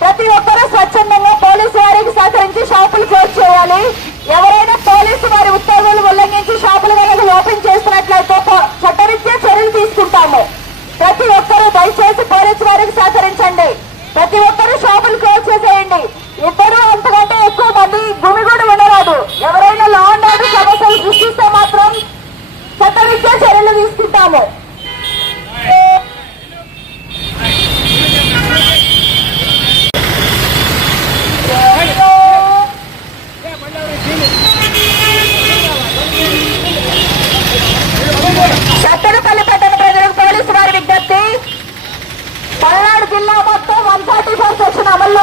ప్రతి ఒక్కరూ స్వచ్ఛందంగా పోలీసు వారికి సహకరించి షాపులు క్లోజ్ చేయాలి. ఎవరైనా పోలీసు వారి ఉత్తర్వులు ఉల్లంఘించి షాపులు కనుక ఓపెన్ చేసినట్లయితే చట్టరీత్యా చర్యలు తీసుకుంటాము. ప్రతి ఒక్కరూ దయచేసి పోలీసు వారికి సహకరించండి. ప్రతి ఒక్కరూ షాపులు క్లోజ్ చేసేయండి. ఇద్దరు అంతకంటే ఎక్కువ మంది గుమిగూడి ఉండరాదు. ఎవరైనా లా అండ్ ఆర్డర్ సమస్యలు సృష్టిస్తే మాత్రం చట్టరీత్యా చర్యలు తీసుకుంటాము. సత్తెనపల్లి పట్టణ ప్రజలకు పోలీసు వారి విజ్ఞప్తి, పల్నాడు జిల్లా మొత్తం 144 సెక్షన్ అమల్లో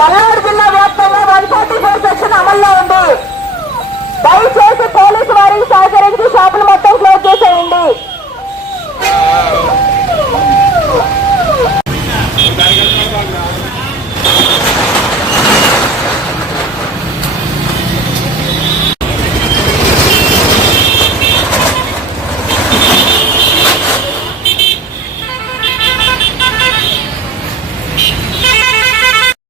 పల్నాడు జిల్లా వ్యాప్తంగా 144 సెక్షన్ అమల్లో ఉంది. దయచేసి పోలీసు వారికి సహకరించి షాపులు మొత్తం క్లోజ్ చేసేయండి.